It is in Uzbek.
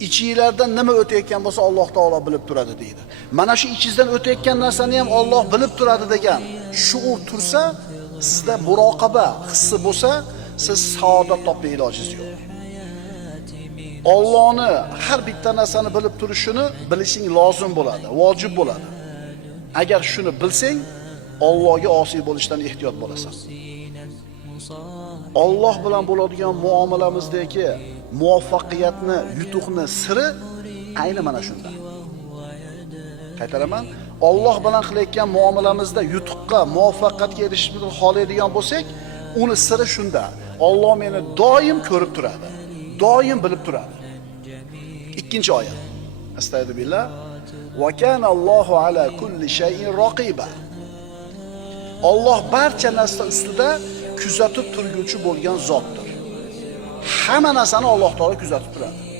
ichingizlardan nima o'tayotgan bo'lsa Alloh taolo bilib turadi deydi. Mana shu ichingizdan o'tayotgan narsani ham Alloh bilib turadi degan shuur tursa, sizda muroqaba hissi bo'lsa, siz saodat topishga ilojingiz yo'q. Allohni har bitta narsani bilib turishini bilishing lozim bo'ladi, vojib bo'ladi. Agar shuni bilsang, Allohga osiy bo'lishdan ehtiyot bo'lasan. Alloh bilan bo'ladigan muomalamizdagi muvaffaqiyatni, yutuqni siri ayni mana shunda. Qaytaraman, Alloh bilan qilayotgan muomalamizda yutuqqa, muvaffaqiyatga erishishni xohlaydigan bo'lsak, uni siri shunda. Alloh meni doim ko'rib turadi, doim bilib turadi. Ikkinchi oyat. Astagfirullah. Va kana Allohu ala kulli shay'in raqiba. Alloh barcha narsa ustida kuzatib turguvchi bo'lgan zotdir. Hamma narsani Alloh taolo kuzatib turadi.